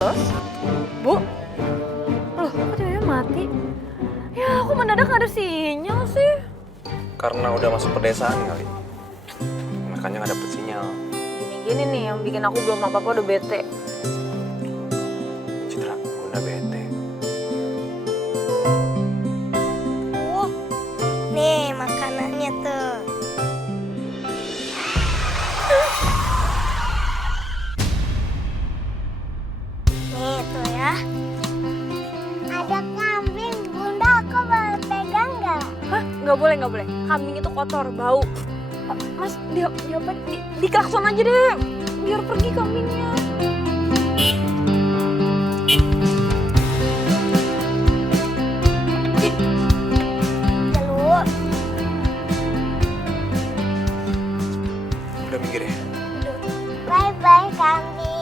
Terus? Bu? Loh, kok dia mati? Ya, aku mendadak gak ada sinyal sih. Karena udah masuk pedesaan kali. Makanya gak dapet sinyal. Gini-gini nih yang bikin aku belum apa-apa udah bete. Citra, Bunda bete. Nih makanannya tuh. Nih tuh ya. Ada kambing, Bunda aku boleh pegang nggak? Hah? Nggak boleh. Kambing itu kotor, bau. Mas, diklakson aja deh. Biar pergi kambingnya. Dulu. Udah minggir ya? Bye-bye kambing.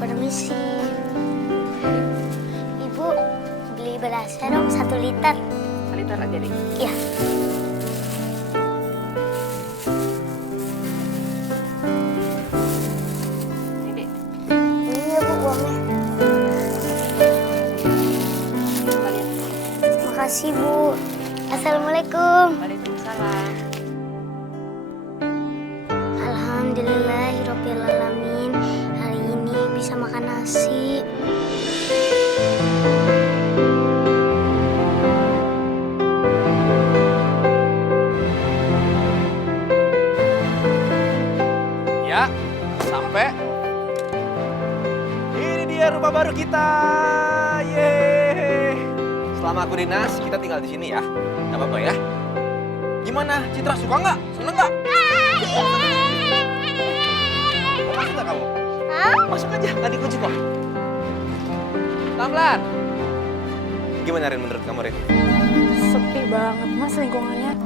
Permisi. Ibu beli berasnya dong 1 liter. Liter aja deh. Iya. Ini deh. Ini ya Bu uangnya. Kalian. Makasih Bu. Assalamualaikum. Waalaikumsalam. Alhamdulillahirrahmanirrahim. Hari ini bisa makan nasi. Ya, sampai. Ini dia rumah baru kita. Yeay. Selama aku dinas, kita tinggal di sini ya. Gak apa-apa ya. Gimana, Citra suka nggak? Seneng nggak? Mau masuk nggak kamu? Hah? Masuk aja, nggak dikunci kok. Pelan-pelan. Gimana Rin menurut kamu Rin? Sepi banget mas lingkungannya.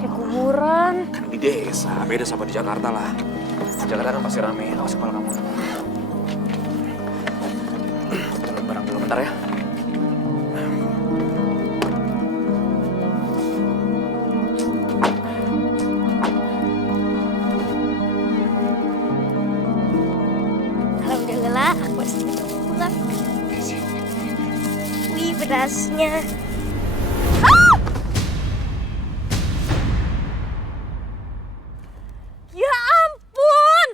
Kayak kuburan. Kan di desa, beda sama di Jakarta lah. Di Jakarta kan pasti rame, awas kepala kamu. Turun barang dulu bentar ya. Alhamdulillah, aku masih pulang. Wih, berasnya. Ya ampun.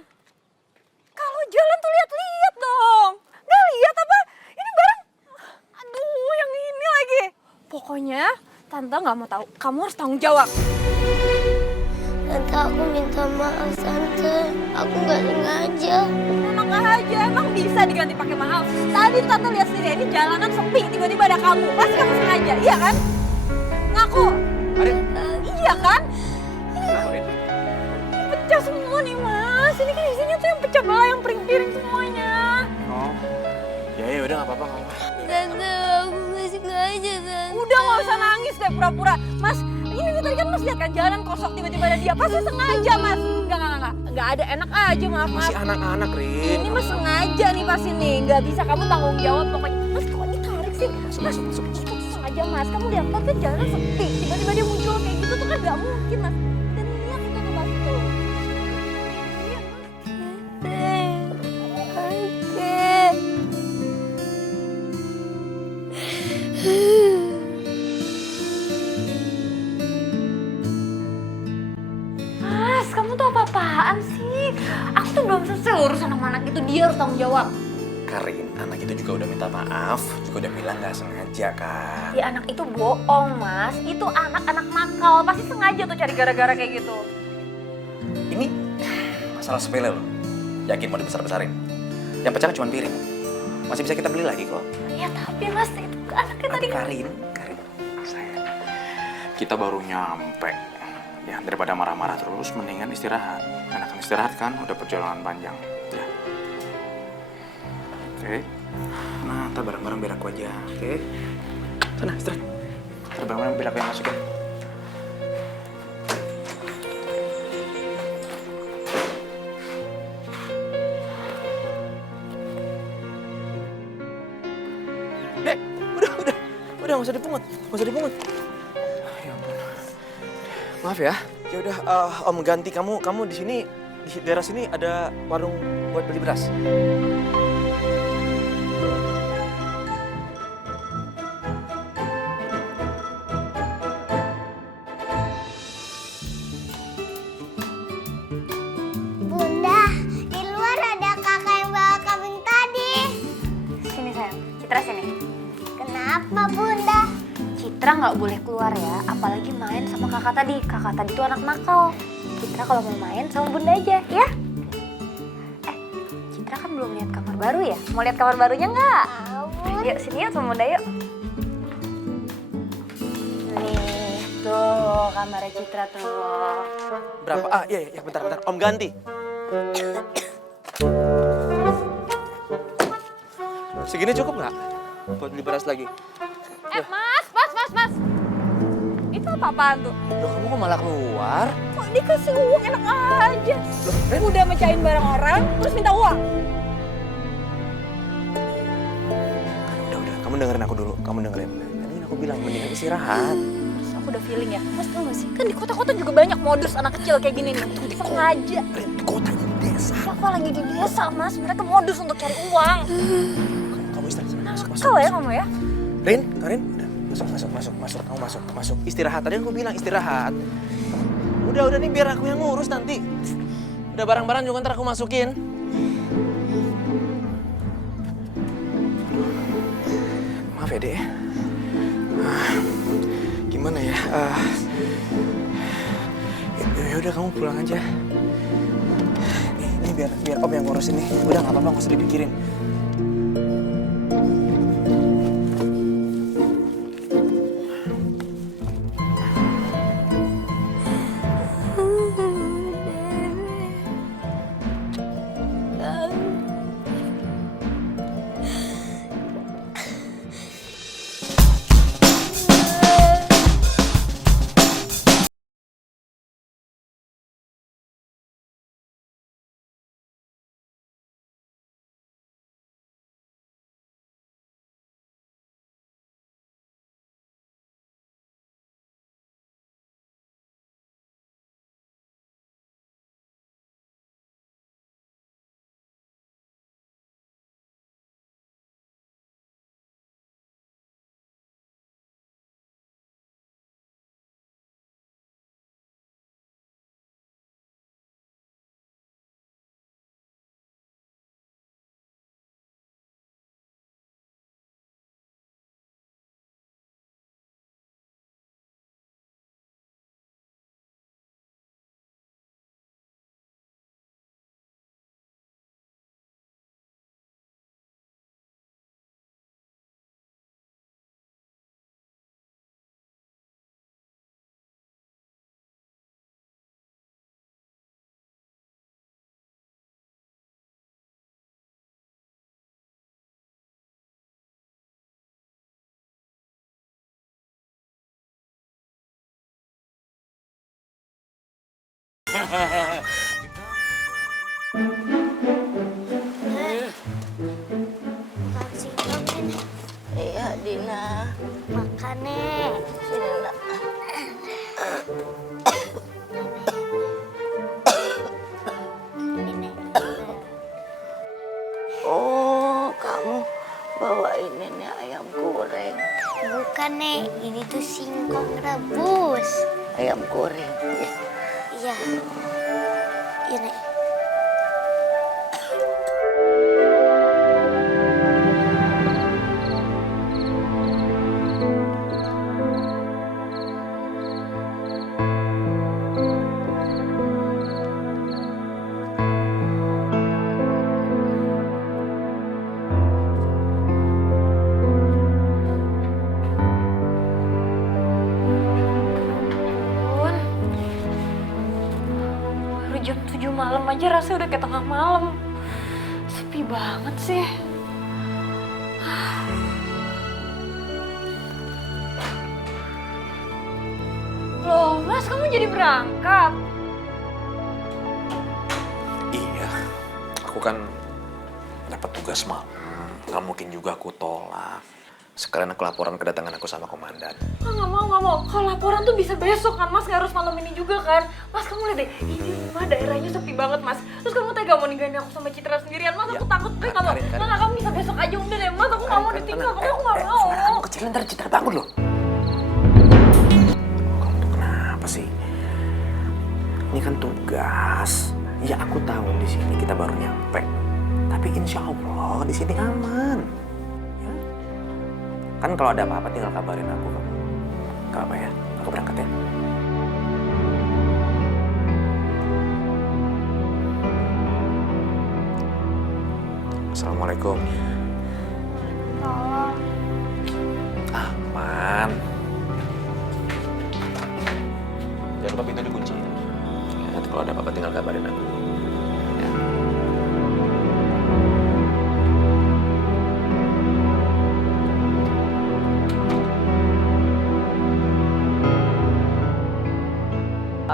Kalau jalan tuh lihat-lihat dong. Nggak lihat apa? Ini barang. Aduh, yang ini lagi. Pokoknya tante nggak mau tahu. Kamu harus tanggung jawab. Tante, aku minta maaf, Tante. Aku nggak sengaja. Enak aja, emang bisa diganti pakai maaf. Tadi tante lihat sendiri ini jalanan sepi, tiba-tiba ada kamu. Pasti kamu sengaja, iya kan? Ngaku. Arin. Iya kan? Kenapa Rin? Pecah semua nih mas. Ini kan isinya tuh yang pecah belah, yang piring-piring semuanya. Oh, ya udah nggak apa-apa kamu. Tante, aku nggak sengaja, Tante. Udah nggak usah nangis deh pura-pura. Mas, ini tadi kan mas lihat kan jalanan kosong tiba-tiba ada dia. Pasti sengaja mas. Enggak. Nggak ada, enak aja maaf. Masih anak-anak Rin. Ini mas sengaja nih pasti nih. Nggak bisa kamu tanggung jawab pokoknya. Mas kok ditarik sih? Mas, Masuk. itu sengaja mas. Kamu lihat kan jalanan sepi. Tiba-tiba dia muncul kayak gitu tuh kan nggak mungkin mas. Dan niat itu tuh mas tuh. Iya, Mas, kamu tuh apa-apaan sih? Aku tuh belum selesai urusan sama anak itu, dia harus tanggung jawab. Karin, anak itu juga udah minta maaf, juga udah bilang nggak sengaja kan. Ya anak itu bohong, Mas. Itu anak-anak nakal, pasti sengaja tuh cari gara-gara kayak gitu. Ini masalah sepele loh. Yakin mau dibesar-besarin? Yang pecah cuma piring. Masih bisa kita beli lagi kok. Ya tapi Mas, itu anaknya tadi kan. Karin, sayang. Kita baru nyampe. Ya, daripada marah-marah terus, mendingan istirahat. Enakan istirahat kan, udah perjalanan panjang. Ya. Oke. Nah, ntar barang-barang biar aku aja, oke? Sana, istirahat. Ntar barang-barang biar aku yang masukin. Dek, udah, nggak usah dipungut. Ya ampun. Maaf ya. Ya udah, Om ganti kamu di sini di daerah sini ada warung buat beli beras. Bunda, di luar ada kakak yang bawa kambing tadi. Sini sayang, Citra sini. Kenapa, Bunda? Citra nggak boleh keluar ya, apalagi main sama kakak tadi. Kakak tadi tuh anak nakal. Citra kalau mau main sama bunda aja, ya? Citra kan belum lihat kamar baru ya? Mau lihat kamar barunya nggak? Yuk, sini yuk sama bunda yuk. Nih, tuh kamarnya Citra tuh. Berapa? Iya, bentar. Om ganti. Segini cukup nggak? Buat beli beras lagi. Mas. Itu apa-apaan tuh? Loh, kamu kok malah keluar? Kok dikasih uang enak aja? Udah mecahin barang orang, terus minta uang. Udah, kamu dengerin aku dulu. Tadi aku bilang mendingan istirahat. Terus aku udah feeling ya, Mas tau gak sih? Kan di kota-kota juga banyak modus anak kecil kayak gini nih. Sengaja. Rin, di kota ini desa. Aku lagi di desa, Mas. Mereka modus untuk cari uang. Kamu istirahat sana. Masuk. Nakal ya kamu ya? Rin, Karin, udah. Masuk. Kamu masuk. Istirahat. Tadi aku bilang istirahat. Udah nih biar aku yang ngurus nanti. Udah barang-barang juga ntar aku masukin. Maaf ya, Dek. Gimana ya? Ya udah kamu pulang aja. Ini biar Om yang ngurus ini. Udah nggak apa-apa, nggak usah dipikirin. Makan singkong ini. Iya, Dina. Makan nih. Sini, Nak. Ini. Oh, kamu bawain ini ayam goreng. Bukan nih, ini tuh singkong rebus. Ayam goreng. Ya. Iya. Ini. Bun, baru jam 7 malam aja rasanya udah kayak tengah malam. Sepi banget sih. Loh, Mas, kamu jadi berangkat? Iya, aku kan dapat tugas malam. Nggak mungkin juga aku tolak. Sekalian aku laporan kedatangan aku sama komandan. Ah, nggak mau, nggak mau. Kalau laporan tuh bisa besok kan, Mas. Nggak harus malam ini juga kan. Mas, kamu lihat deh, ini rumah daerahnya sepi banget, Mas. Terus kamu tega mau ninggalin aku sama Citra sendirian, Mas? Aku Ya, takut. Nggak mau. Karin. Nggak, kamu bisa besok aja udah deh, Mas. Aku nggak mau ditinggal. Pokoknya aku nggak mau. Suara kamu kecil, ntar Citra bangun loh. Kamu tuh kenapa sih? Ini kan tugas. Ya aku tahu di sini kita baru nyampe. Tapi insya Allah di sini aman. Ya. Kan kalau ada apa-apa tinggal kabarin aku. Gak apa ya, aku berangkat ya. Assalamualaikum. Tolong. Aman. Jangan lupa pintu dikunci. Ya, nanti kalau ada apa-apa tinggal kabarin aku. Ya.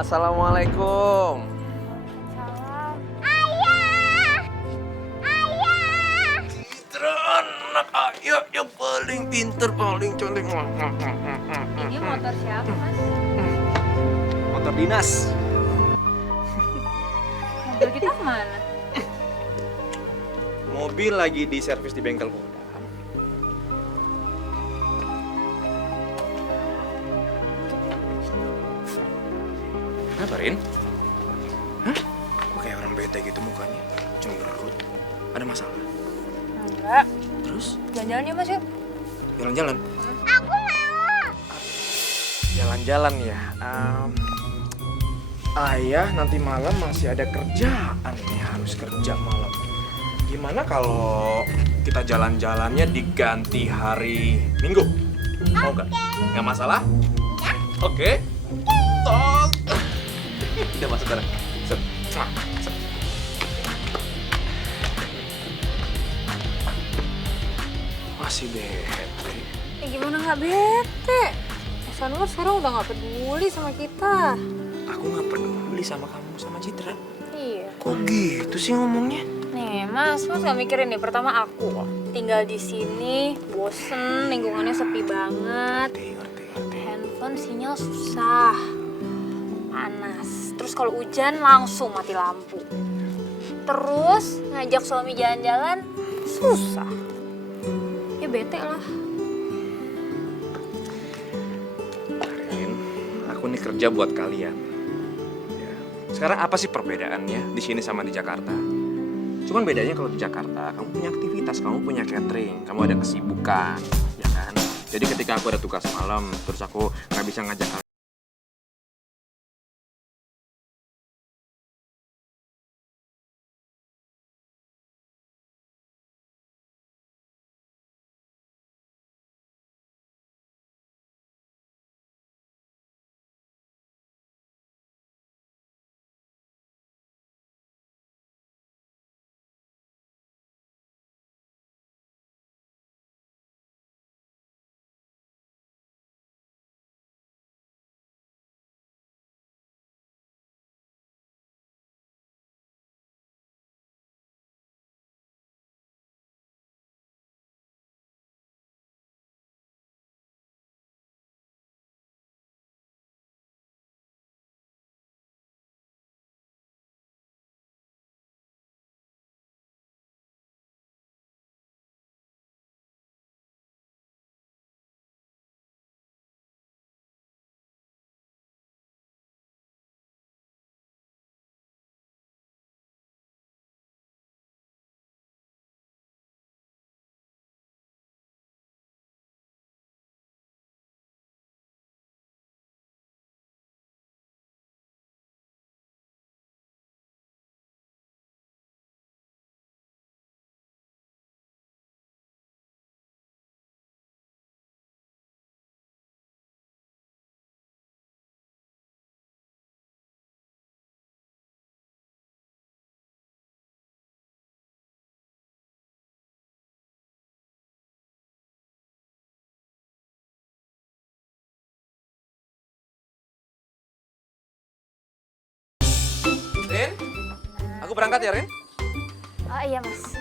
Assalamualaikum. Salam. Citra anak ayah yang paling pinter, paling cantik. Ini motor siapa, Mas? Motor dinas. Mobil kita kemana? Mobil lagi di servis di bengkel Polda. Kenapa, Rin? Hah? Kok kayak orang bete gitu mukanya? Cemberut. Ada masalah? Enggak. Terus? Jalan-jalan ya, Mas, yuk. Jalan-jalan? Aku mau. Jalan-jalan ya? Ayah nanti malam masih ada kerjaan nih, harus kerja malam. Gimana kalau kita jalan-jalannya diganti hari Minggu? Mau nggak? Nggak masalah? Oke. Tok. Udah masuk sekarang. Set. Set. sih bete? Ya gimana nggak bete? Mas Anwar sekarang udah nggak peduli sama kita. Aku nggak peduli sama kamu sama Citra. Iya. Kok gitu sih ngomongnya? Nih, Mas nggak mikirin nih. Pertama aku tinggal di sini, bosen, lingkungannya sepi banget. Ngerti. Handphone sinyal susah, panas. Terus kalau hujan langsung mati lampu. Terus ngajak suami jalan-jalan susah. Ya bete lah. Rin, aku nih kerja buat kalian. Ya. Sekarang apa sih perbedaannya di sini sama di Jakarta? Cuman bedanya kalau di Jakarta, kamu punya aktivitas, kamu punya catering, kamu ada kesibukan, ya kan? Jadi ketika aku ada tugas malam, terus aku nggak bisa ngajak kalian. Rin, aku berangkat ya, Rin. Oh iya, Mas.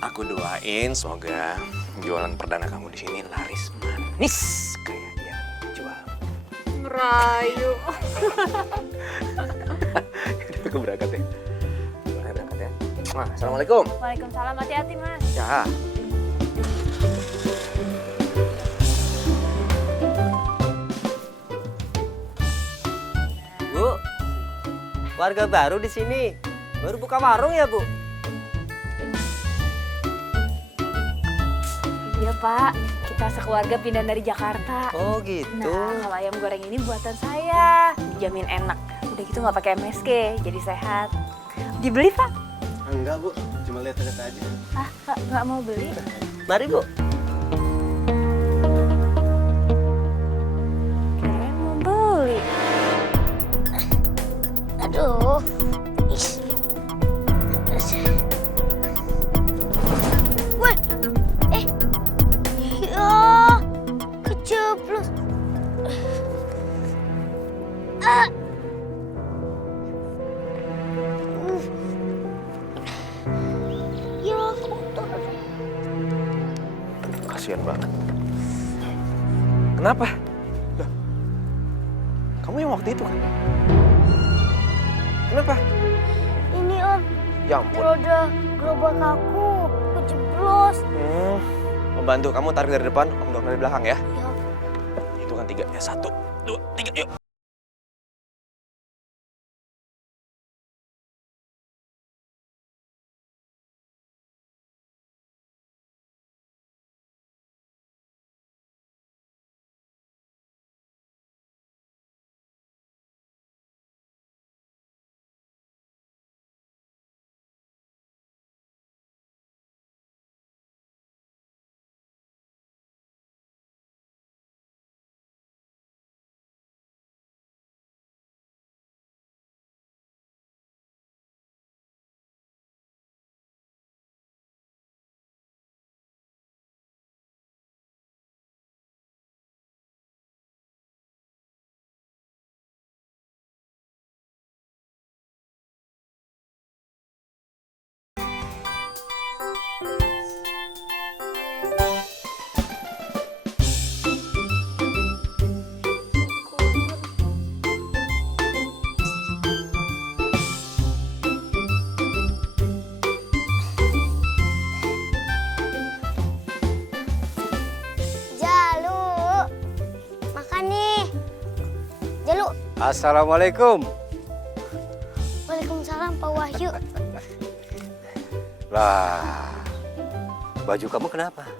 Aku doain semoga jualan perdana kamu di sini laris manis kayak dia jual. Ngerayu. Aku berangkat ya. Berangkat ya. Nah, assalamualaikum. Waalaikumsalam, hati-hati, Mas. Ya. Bu, warga baru di sini. Baru buka warung ya, Bu? Iya, Pak. Kita sekeluarga pindah dari Jakarta. Oh, gitu. Nah, kalau ayam goreng ini buatan saya. Dijamin enak. Udah gitu nggak pakai MSG, jadi sehat. Dibeli, Pak? Enggak, Bu. Cuma lihat-lihat aja. Ah, Pak, nggak mau beli? Mari, Bu. Kirain mau beli. Aduh. Ih. Wah. Ya. Keceplos. Ah. Ya, kotor. Kasihan banget. Kenapa? Loh, kamu yang waktu itu kan? Kenapa? Ini Om, Ya ampun. roda gerobak aku kejeblos. Membantu kamu tarik dari depan, Om dorong dari belakang ya. Ya, Itu kan 3, ya 1, 2, 3, yuk. Assalamualaikum. Waalaikumsalam Pak Wahyu. Lah, baju kamu kenapa?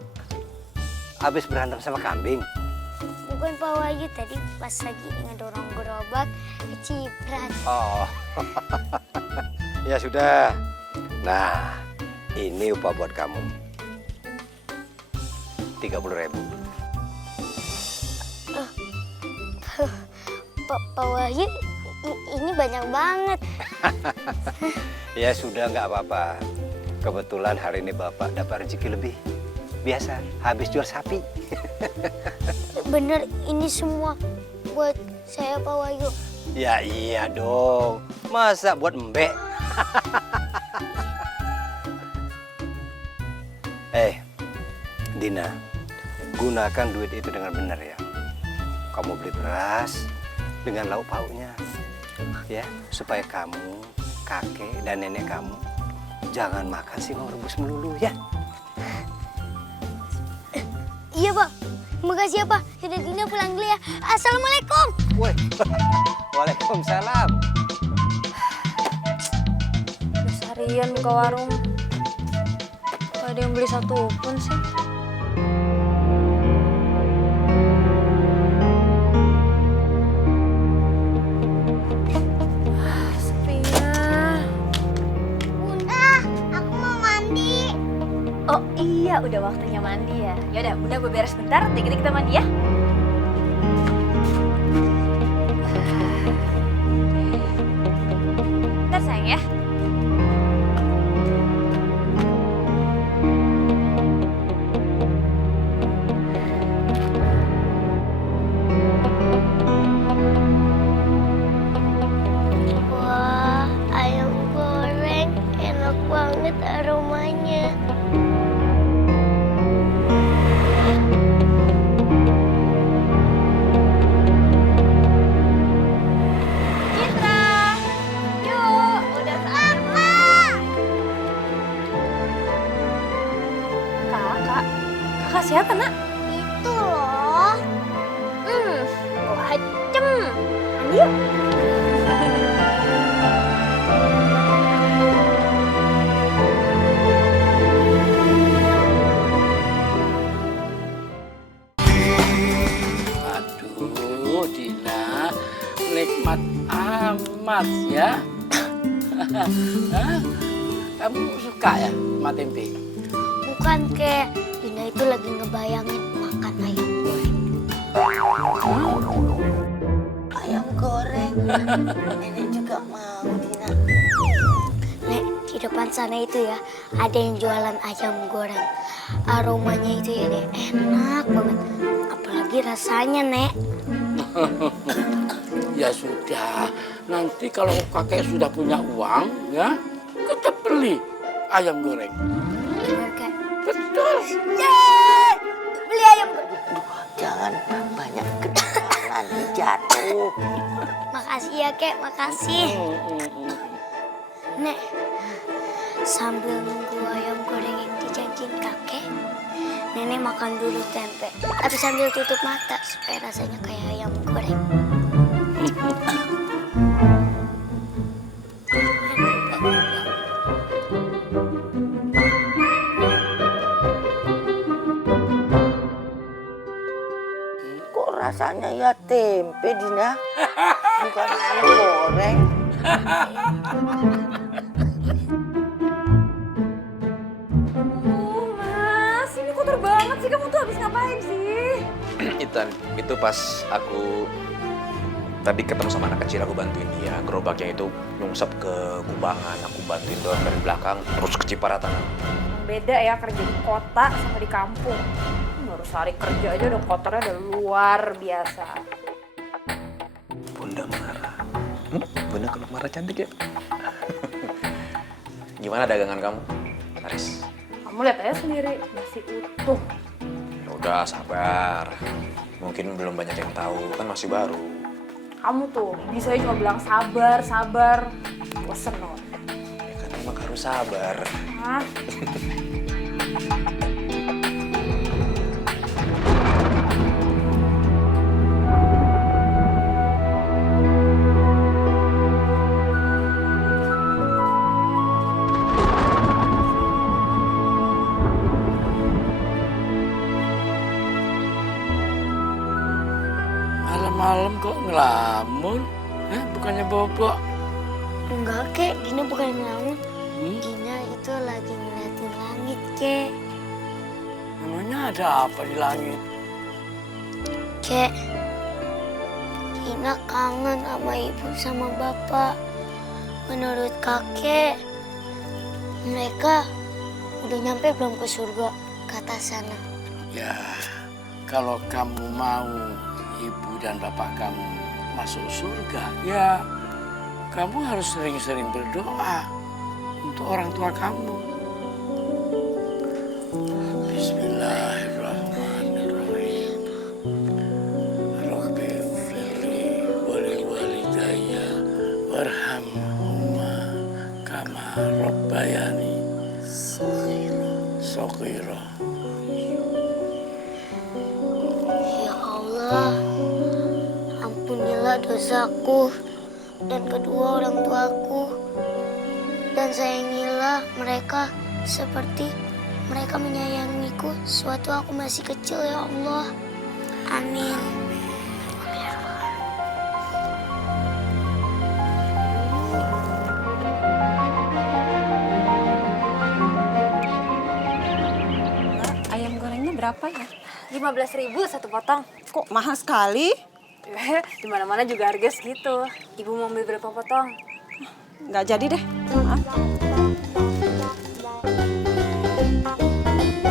Habis berantem sama kambing? Bukan Pak Wahyu, tadi pas lagi ngedorong gerobak keciprat. Oh, ya sudah. Nah, ini upah buat kamu. 30.000. Pak Wahyu, ini banyak banget. Ya sudah, nggak apa-apa. Kebetulan hari ini Bapak dapat rezeki lebih. Biasa, habis jual sapi. Bener, ini semua buat saya Pak Wahyu. Ya iya dong. Masa buat mbek? Dina, gunakan duit itu dengan benar ya. Kamu beli beras dengan lauk pauknya. Ya, supaya kamu, kakek, dan nenek kamu jangan makan singkong rebus melulu ya. Iya Pak, makasih ya Pak. Yaudah Dina pulang dulu ya. Assalamualaikum. Woi, waalaikumsalam. Udah seharian buka warung. Gak ada yang beli satu pun sih. Sepinya. Bunda, aku mau mandi. Oh iya, udah waktunya mandi ya. Yaudah, Bunda beberes bentar, nanti kita mandi ya. Bentar sayang ya. Wah, ayam goreng enak banget aromanya. Citra, yuk, udah saatnya. Kakak siapa nak? Itu loh. Wajem. Mandi yuk. Aduh, Dina, nikmat amat ya. Hah? Kamu suka ya sama tempe? Bukan kek, Dina itu lagi ngebayangin makan ayam goreng. Ayam goreng. Nenek juga mau, Dina. Nek, di depan sana itu ya, ada yang jualan ayam goreng. Aromanya itu ya, Nek, enak banget. Apalagi rasanya, Nek. Ya sudah, nanti kalau kakek sudah punya uang, ya, kita beli ayam goreng. Bener, Kek. Betul. Yeay! Beli ayam goreng. Jangan banyak kedengaran jatuh. Makasih ya, Kek. Makasih. Nek, sambil nunggu ayam goreng yang dijanjin kakek, Nenek makan dulu tempe. Tapi sambil tutup mata supaya rasanya kayak ayam goreng. Kok rasanya ya tempe, Dina? Bukan ayam goreng. Mas, ini kotor banget sih. Kamu tuh habis ngapain sih? Itu pas aku tadi ketemu sama anak kecil, aku bantuin dia. Gerobaknya itu nyungsep ke kubangan, aku bantuin dorong dari belakang, terus ke Ciparatan. Beda ya kerja di kota sama di kampung. Baru sehari kerja aja udah kotornya udah luar biasa. Bunda marah. Bunda kalau marah cantik ya. Gimana dagangan kamu, Aris? Kamu lihat aja sendiri, masih utuh. Ya udah, sabar. Mungkin belum banyak yang tahu, kan masih baru. Kamu tuh bisa cuma bilang sabar, sabar. Bosen loh. Ya kan emang harus sabar. Hah? kok ngelamun? Bukannya bobo? Enggak, Kek. Dina bukan ngelamun. Hmm? Dina itu lagi ngeliatin langit, Kek. Emangnya ada apa di langit? Kek, Dina kangen sama ibu sama bapak. Menurut kakek, mereka udah nyampe belum ke surga, ke atas sana? Ya, kalau kamu mau ibu dan bapak kamu masuk surga, ya kamu harus sering-sering berdoa untuk orang tua kamu. Bismillahirrahmanirrahim. Rabbi firli wali walidayya warhamhuma kama rabbayani shaghira. Ya Allah, ampunilah dosaku dan kedua orang tuaku, dan sayangilah mereka seperti mereka menyayangiku sewaktu aku masih kecil, ya Allah. Amin. Ayam gorengnya berapa ya? 15.000 satu potong. Kok mahal sekali? Di mana-mana juga harga segitu. Ibu mau beli berapa potong? Nggak jadi deh. Maaf.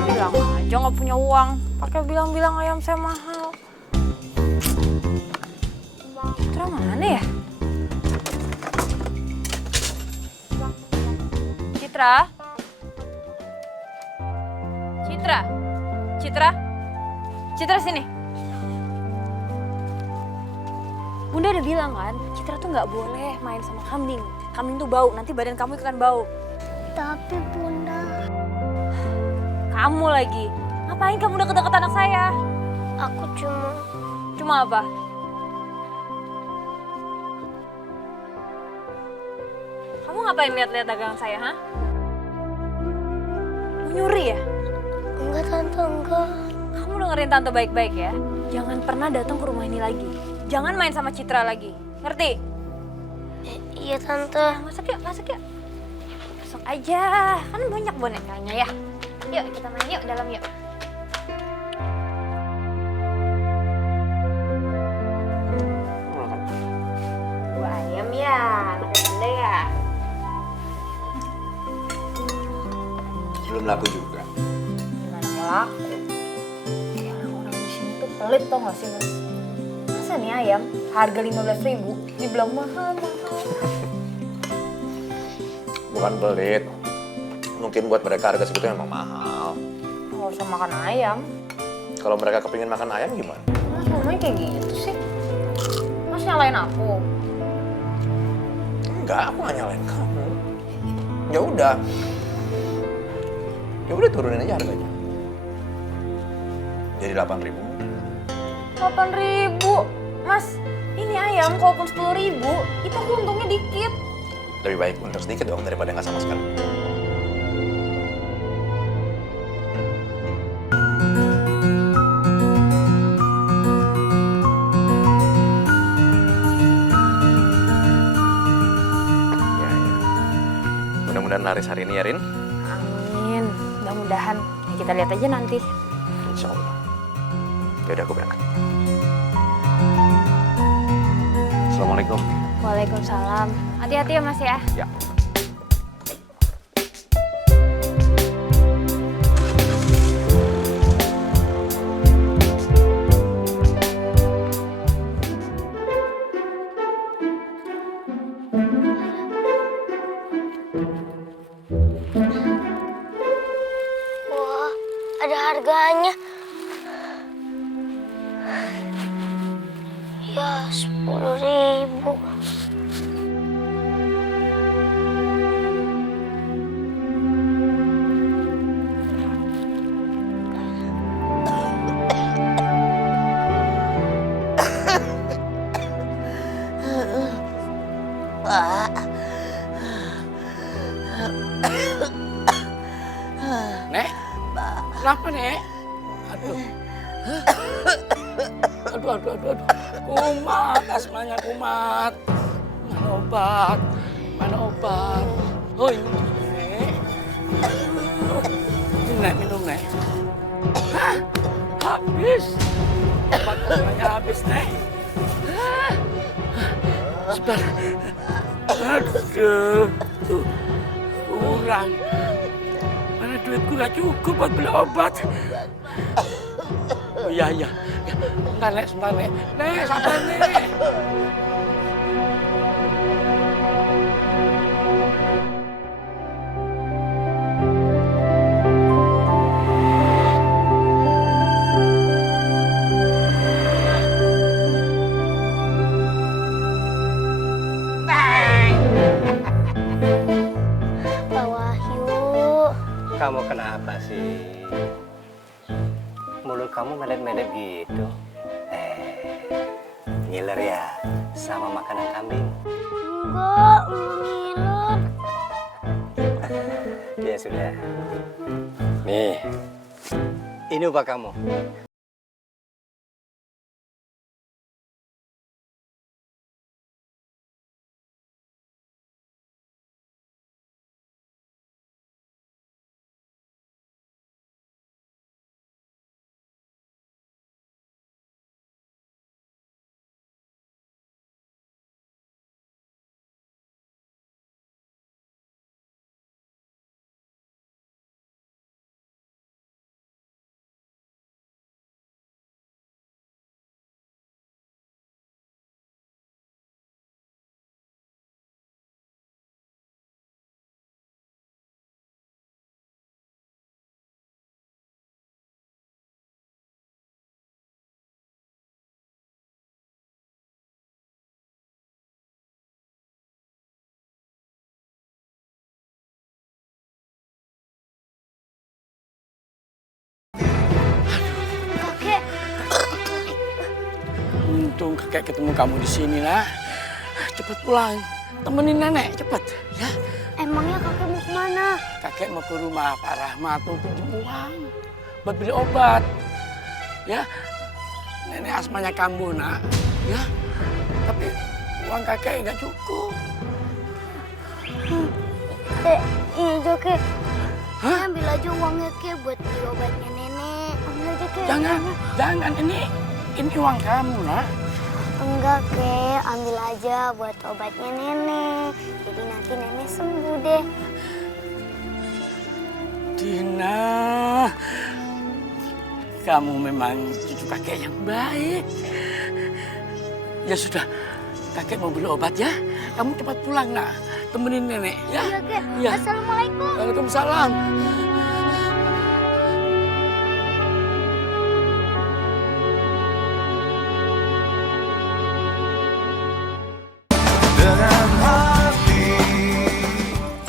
Bilang aja nggak punya uang. Pakai bilang-bilang ayam saya mahal. Citra mana ya? Citra? Citra? Citra? Citra sini. Bunda udah bilang kan, Citra tuh nggak boleh main sama kambing. Kambing tuh bau, nanti badan kamu akan bau. Tapi Bunda, Kamu lagi. Ngapain kamu deket-deket anak saya? aku Cuma apa? Kamu ngapain lihat-lihat dagangan saya, ha? Mau nyuri ya? enggak Tante, enggak. Kamu dengerin Tante baik-baik ya. Jangan pernah datang ke rumah ini lagi. Jangan main sama Citra lagi. Ngerti? Iya Tante. Masuk yuk, masuk yuk. Masuk aja. Kan banyak bonekanya ya. Yuk, kita main yuk dalam yuk. Dua ayam ya, ada ya. Belum laku juga. Gimana mau laku? Ya, orang di sini tuh pelit tau gak sih, Mas? Masa nih ayam harga 15.000 dibilang mahal-mahal? Bukan pelit. Mungkin buat mereka harga segitu memang mahal. Nggak usah makan ayam. Kalau mereka kepingin makan ayam gimana? Mas ngomongnya kayak gitu sih? Mas nyalain aku? Enggak, aku nggak nyalain kamu. Ya udah. Ya udah turunin aja harganya. Jadi 8.000. 8.000? Mas, ini ayam kalaupun 10.000, itu aku untungnya dikit. Lebih baik untung sedikit dong daripada nggak sama sekali. Ya, ya. Mudah-mudahan laris hari ini ya, Rin. Amin, mudah-mudahan. Ya, kita lihat aja nanti. Insya Allah. Ya udah, aku berangkat. Assalamualaikum. Waalaikumsalam. Hati-hati ya Mas ya. Ya. Wah, ada harganya. Ya, 10.000. Pak, Nek? Kenapa, Nek? Aduh. aduh. Kumat, asmanya kumat. Mana obat? Mana obat? Oh ini Nek. Ini Nek, minum Nek. Hah? Habis. Obat asmanya habis Nek. Sebentar. Aduh. Tuh. Kurang. Mana duitku gak cukup buat beli obat. Oh iya. Sebentar Nek. Nek, sabar Nek. Pak Wahyu. Kamu kenapa sih? Mulut kamu medet-medet gitu. Ngiler ya sama makanan kambing. Enggak, ngiler. Ya sudah. Nih, ini upah kamu. Kakek, Untung kakek ketemu kamu di sini lah. Cepet pulang, temenin nenek cepet ya. emangnya kakek mau kemana? Kakek mau ke rumah Pak Rahmat mau pinjam uang buat beli obat. Ya, nenek asmanya kambuh nak. Ya, tapi uang kakek nggak cukup. Kek, ini aja kek. Hah? Ambil aja uangnya kek buat beli obatnya nenek. Ambil aja kek. Jangan ini uang kamu nak. Enggak kek, ambil aja buat obatnya nenek. Jadi nanti nenek sembuh deh. Dina, kamu memang cucu kakek yang baik. Ya sudah, kakek mau beli obat ya. Kamu cepat pulang nak, temenin nenek ya. Iya kek. Iya. Assalamualaikum. Waalaikumsalam.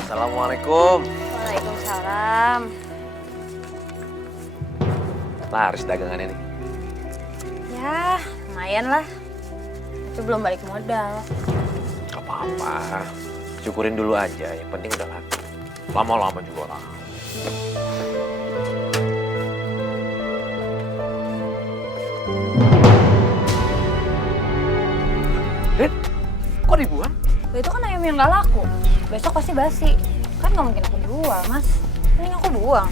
Assalamualaikum. Waalaikumsalam. Laris dagangannya nih. Ya, lumayan lah. Tapi belum balik modal. Gak apa-apa. Syukurin dulu aja. Yang penting udah laku. Lama-lama juga lah. Rin, kok dibuang? Itu kan ayam yang gak laku. Besok pasti basi. Kan gak mungkin aku jual, Mas. Mending aku buang.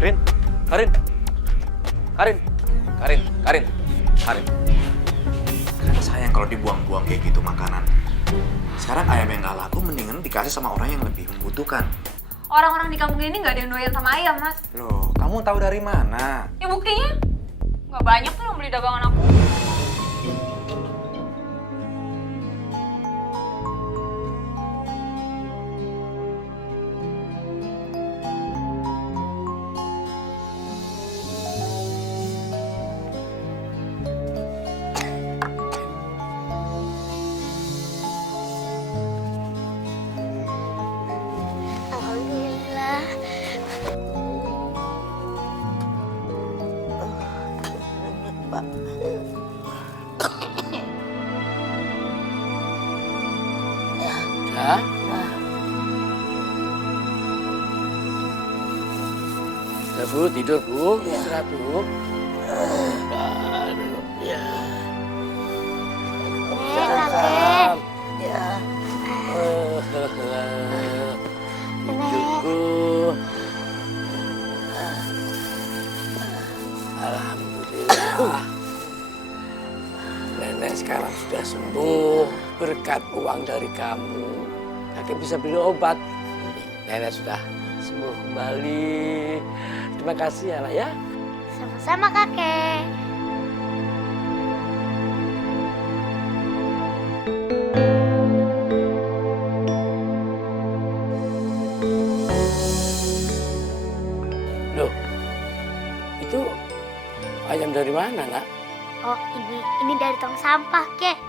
Rin, Karin. Kan sayang kalau dibuang-buang kayak gitu makanan. Sekarang ayam yang gak laku mendingan dikasih sama orang yang lebih membutuhkan. Orang-orang di kampung ini gak ada yang doyan sama ayam, Mas. Loh, kamu tahu dari mana? Ya buktinya, gak banyak tuh yang beli dagangan aku. Alhamdulillah. Pak. Ya. Udah Bu, tidur Bu, istirahat Bu. Aduh, ya. Kakek. Ya. Cucu. Alhamdulillah. Nenek sekarang sudah sembuh berkat uang dari kamu. Kakek bisa beli obat. Nenek sudah sembuh kembali. Terima kasih ya, nak ya. Sama-sama kakek. Loh, itu ayam dari mana, nak? Oh, ini dari tong sampah, Kek.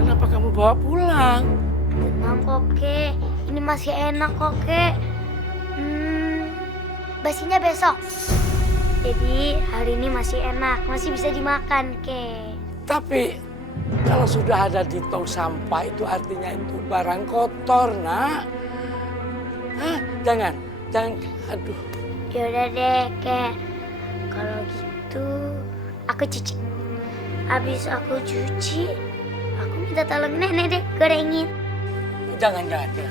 Kenapa kamu bawa pulang? Tenang kok, Kek. Ini masih enak kok, Kek. Basinya besok. Jadi hari ini masih enak, masih bisa dimakan, Kek. Tapi kalau sudah ada di tong sampah itu artinya itu barang kotor, nak. Hah? Jangan. Aduh. Yaudah deh, Kek. Kalau gitu, aku cuci. Habis aku cuci, aku minta tolong nenek deh gorengin. Jangan. Kakek.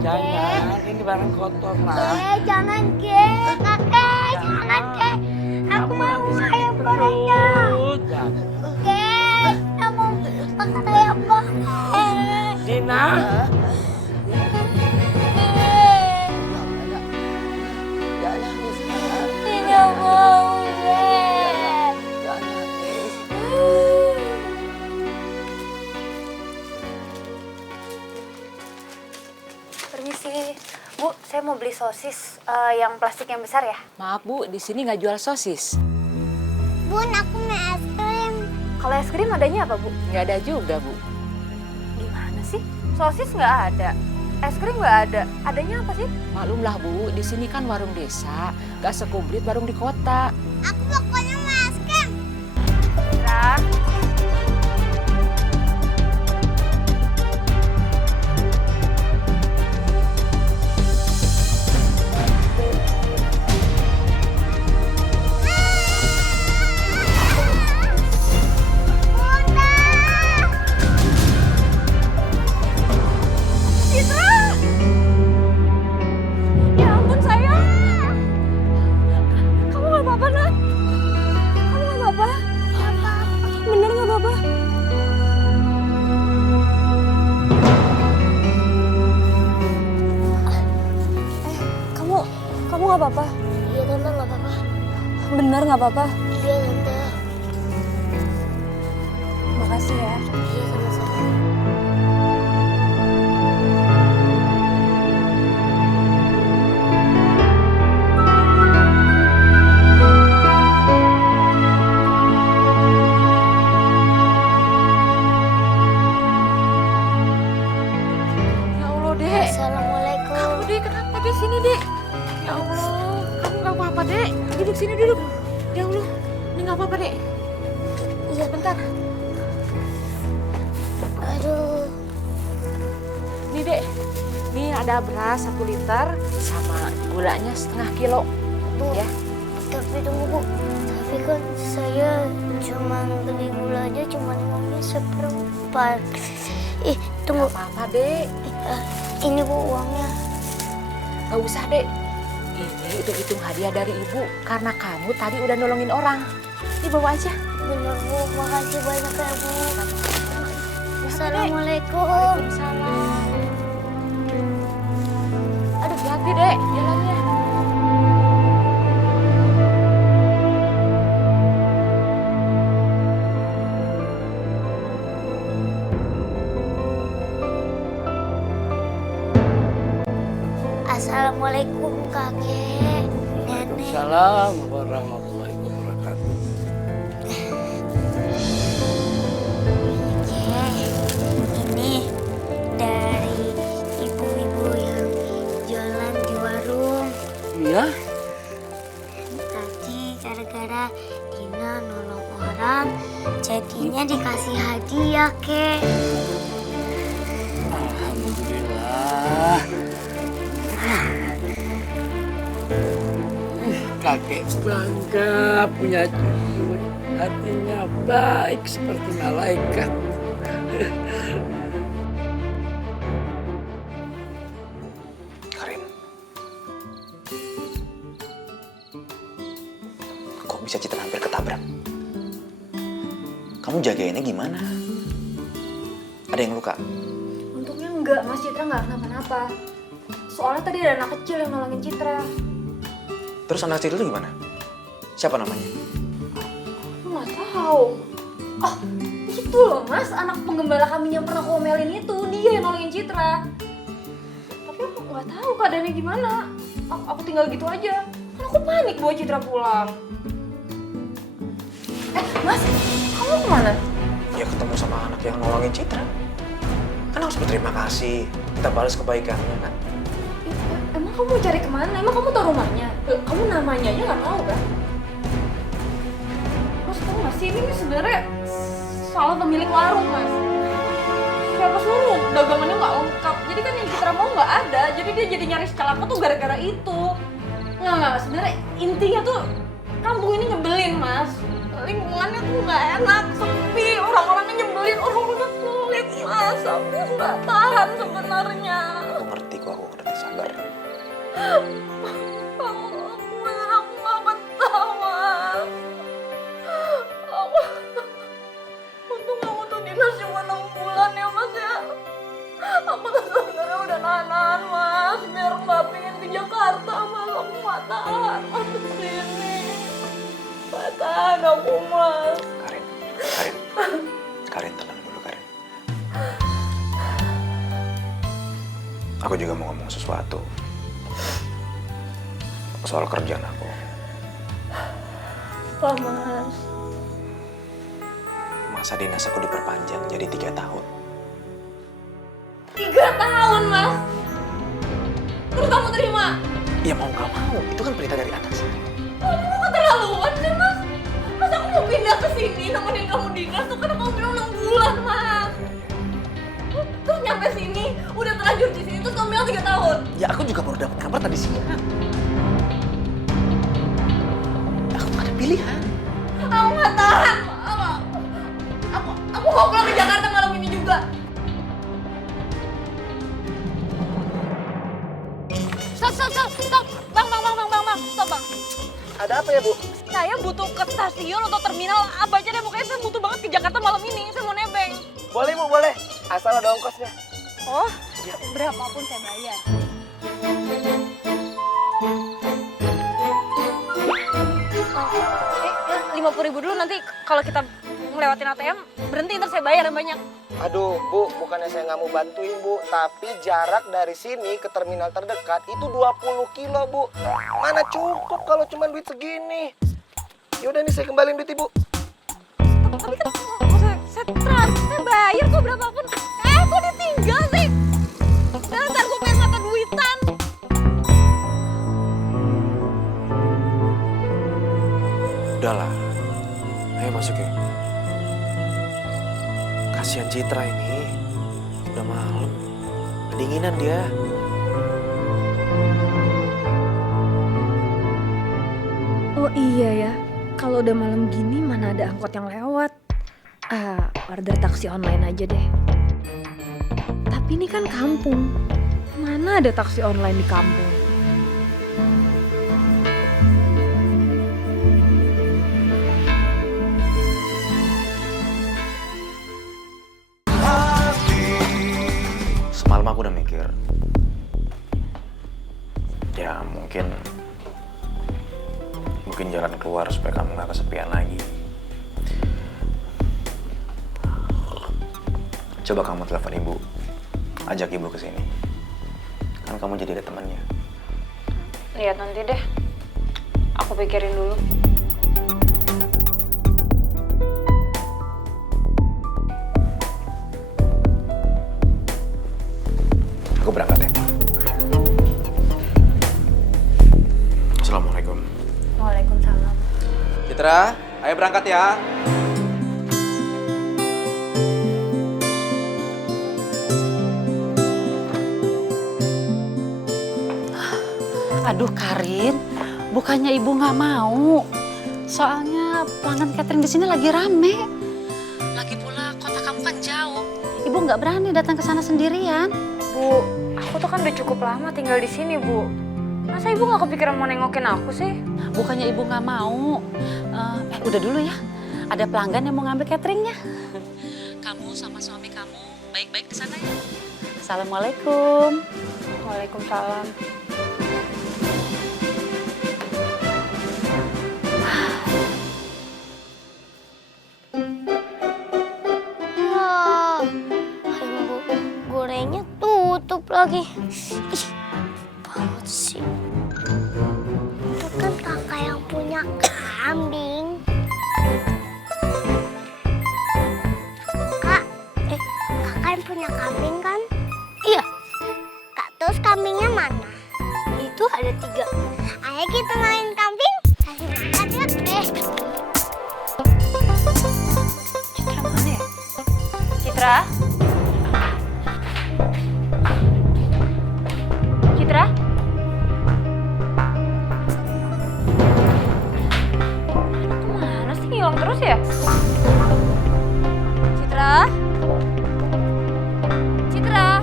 Jangan. Ini barang kotor, nak. Jangan, Kek. Kakek, jangan, Kek. Aku mau ayam gorengnya. Jangan. Kek, aku mau makan ayam goreng. Dina. Tidak mau, Kek. Permisi, Bu, saya mau beli sosis yang plastik yang besar ya. Maaf Bu, di sini nggak jual sosis. Bun, aku mau es krim. Kalau es krim adanya apa, Bu? Nggak ada juga Bu. Gimana sih? Sosis nggak ada, es krim nggak ada. Adanya apa sih? Maklumlah Bu, di sini kan warung desa, nggak sekumplit warung di kota. Aku pokoknya mau es krim. Nah, ya ampun sayang. Kamu nggak apa-apa, Nak? Kamu nggak apa-apa? Bener nggak apa-apa? Kamu nggak apa-apa? Iya, Tante, nggak apa-apa. Bener nggak apa-apa? Iya, Tante. Makasih ya. Iya, sama-sama. Ya Allah, Dek. Assalamualaikum. Kamu, Dek, kenapa di sini, Dek? Ya Allah, kamu nggak apa-apa, Dek. Duduk sini dulu. Ya Allah, ini nggak apa-apa, Dek. Iya, bentar. Aduh. Nih Dek, nih ada beras 1 liter sama gulanya setengah kilo. Bu, Ya. tapi tunggu, Bu. Tapi kan saya cuma beli gulanya cuma uangnya 1/4. Tunggu. Nggak apa-apa Dek, Ini, Bu, uangnya. nggak usah Dek. Ini hitung-hitung hadiah dari Ibu karena kamu tadi udah nolongin orang. Ini bawa aja. Bener, Bu. Makasih banyak ya, Bu. Assalamualaikum. Waalaikumsalam. Aduh, hati Dek, jalannya. Assalamualaikum, kakek, nenek. Waalaikumsalam warahmatullahi wabarakatuh. Ini dari ibu-ibu yang jualan di warung. Iya? Tadi gara-gara Dina nolong orang, jadinya dikasih hadiah, Kek. Alhamdulillah. Kakek bangga punya cucu. Hatinya baik seperti malaikat. Karin, kok bisa Citra hampir ketabrak? Kamu jagainnya gimana? Ada yang luka? Untungnya enggak, Mas. Citra nggak kenapa-napa. Soalnya tadi ada anak kecil yang nolongin Citra. Terus anak kecil itu gimana? Siapa namanya? Aku nggak tahu. Oh, itu loh, Mas. Anak penggembala kami yang pernah aku omelin itu. Dia yang nolongin Citra. Tapi aku nggak tahu keadaannya gimana. Aku tinggal gitu aja. Kan aku panik bawa Citra pulang. Mas, kamu kemana? Ya ketemu sama anak yang nolongin Citra. Kan harus berterima kasih. Kita balas kebaikannya kan. Emang kamu cari kemana? Emang kamu tahu rumahnya? Kamu namanya aja nggak tahu kan? Mas, tahu nggak sih, ini sebenarnya salah pemilik warung, Mas. Siapa suruh dagangannya nggak lengkap. Jadi kan yang Citra mau nggak ada. Jadi dia jadi nyari celaka tuh gara-gara itu. Nggak. Sebenarnya intinya tuh kampung ini nyebelin, Mas. Lingkungannya tuh nggak enak, sepi, orang-orangnya nyebelin, orang-orangnya sulit, Mas. Aku nggak tahan sebenarnya. Aku ngerti kok, aku ngerti. Sabar. Aku nggak betah, Mas. Untung kamu tuh dinas cuma 6 bulan ya, Mas ya. Aku tuh sebenarnya udah nahan, Mas, biar nggak pengen ke Jakarta, Mas. Aku nggak tahan, Mas, kesini. Nggak tahan aku, Mas. Karin, tenang dulu, Karin. Aku juga mau ngomong sesuatu soal kerjaan aku. Apa, Mas? Masa dinas aku diperpanjang jadi 3 tahun. 3 tahun, Mas. Terus kamu terima? Ya mau nggak mau, itu kan perintah dari atas. Kamu keterlaluan sih, Mas. Mas, aku mau pindah ke sini nemenin kamu dinas tuh karena kamu bilang 6 bulan, Mas. Terus nyampe sini, udah terlanjur di sini, terus kamu bilang 3 tahun. Ya aku juga baru dapat kabar tadi siang. Aku nggak ada pilihan. Aku nggak tahan, aku mau pulang ke Jakarta malam ini juga. Stop. Bang, stop, Bang. Ada apa ya, Bu? Saya butuh ke stasiun atau terminal apa aja deh, pokoknya saya butuh banget ke Jakarta malam ini, saya mau nebeng. Boleh, Bu, boleh. Asal ada ongkosnya. Oh, berapapun saya bayar. 50.000 dulu, nanti kalau kita ngelewatin ATM, berhenti ntar saya bayar yang banyak. Aduh, Bu, bukannya saya nggak mau bantuin, Bu. Tapi jarak dari sini ke terminal terdekat itu 20 kilo, Bu. Mana cukup kalau cuma duit segini. Yaudah nih, saya kembaliin duit Ibu. Tapi kan saya bayar kok berapapun. Kok ditinggal sih? Dasar gue pengen mata duitan. Udahlah, ayo masuk ya. Kasihan Citra ini, udah malam, kedinginan dia. Oh iya ya, kalau udah malam gini mana ada angkot yang lewat. Order taksi online aja deh. Tapi ini kan kampung, mana ada taksi online di kampung? Semalam aku udah mikir, ya mungkin jalan keluar supaya kamu gak kesepian lagi. Coba kamu telepon ibu, ajak ibu ke sini. Kan kamu jadi ada temannya. Lihat nanti deh, aku pikirin dulu. Aku berangkat ya. Assalamualaikum. Waalaikumsalam. Citra, Ayo berangkat ya. Aduh Karin, bukannya ibu nggak mau. Soalnya pelanggan catering di sini lagi rame. Lagi pula kota kamu kan jauh. Ibu nggak berani datang ke sana sendirian. Bu, aku tuh kan udah cukup lama tinggal di sini, Bu. Masa ibu nggak kepikiran mau nengokin aku sih? Bukannya ibu nggak mau. Udah dulu ya. Ada pelanggan yang mau ngambil cateringnya. Kamu sama suami kamu baik-baik di sana ya. Assalamualaikum. Waalaikumsalam. Wah, ayam gorengnya tutup lagi. Ih, banget sih. Itu kan kakak yang punya kambing. Kakak yang punya kambing kan? Iya. Kak, terus kambingnya mana? Itu ada 3. Ayo kita main kambing. Kasih makan yuk. Citra mana ya? Citra? Citra? Kemana sih? Hilang terus ya? Citra? Citra?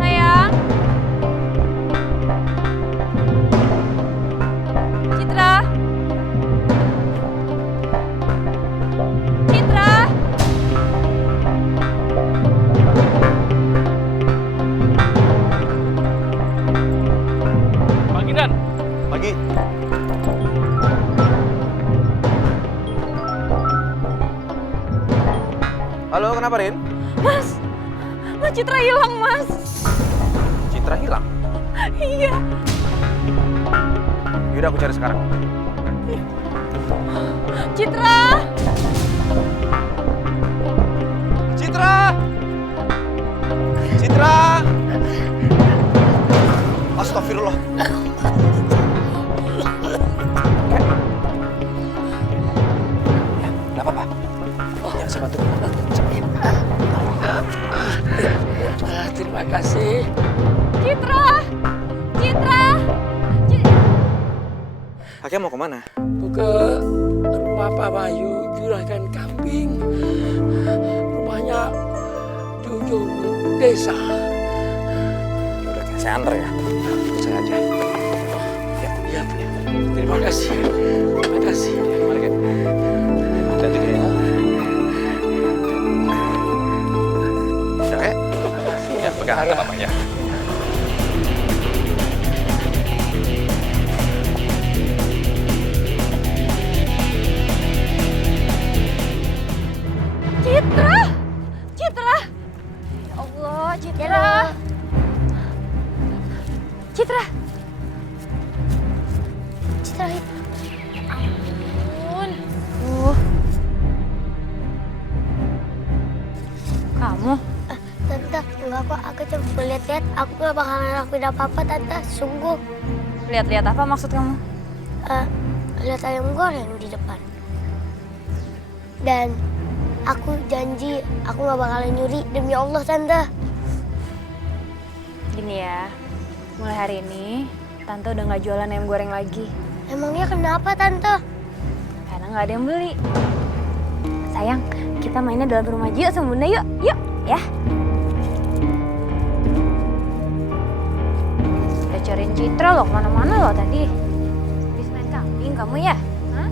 Sayang? Citra? Citra? Pagi Dan. Pagi. Halo, kenapa Rin? Mas Citra hilang, Mas. Citra hilang. Iya. Yaudah aku cari sekarang. Citra! Citra! Citra! Astagfirullah. Nggak apa-apa. Jangan saya bantu. Terima kasih. Citra! Citra! Kakek mau kemana? Ke rumah Pak Bayu juragan kambing. Rumahnya di ujung desa. Udah, saya antar ya. Saya aja. Ya, terima kasih. Terima kasih. Mari, Kek. Hati-hati, Kek. Udah, Kek. Ya, pegang harta bapaknya. Citra! Citra! Ya Allah, Citra! Citra! Citra itu. Ampun. Kamu? Tante, enggak kok. Aku cuma lihat-lihat. Aku gak bakalan lakuin apa-apa, Tante. Sungguh. Lihat-lihat apa maksud kamu? Lihat ayam goreng di depan. Dan aku janji aku gak bakalan nyuri demi Allah, Tante. Gini ya, mulai hari ini Tante udah gak jualan ayam goreng lagi. Emangnya kenapa, Tante? Karena gak ada yang beli. Sayang, kita mainnya dalam rumah aja yuk sama Bunda yuk. Yuk, ya. Udah cariin Citra loh kemana-mana loh tadi. Habis main kambing kamu ya? Hah?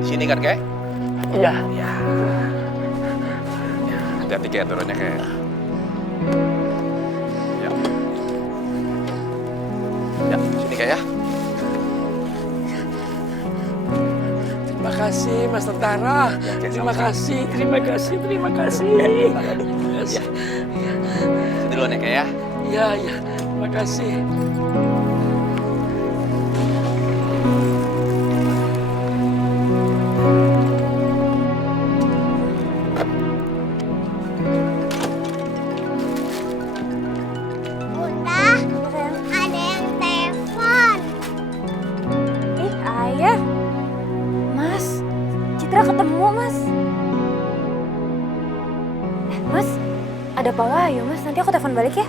Sini kan, Kek? Iya. Ya. Hati-hati, Kek, turunnya, Kek. Ya. Ya, sini, Kek, ya. Terima kasih Mas Tentara. Terima kasih, terima kasih, terima kasih. Terima kasih. Sini duluan ya, Kek, ya. Iya, iya. Terima kasih. Bunda, ada yang Ada Pak Wahyu, Mas. Nanti aku telepon balik ya.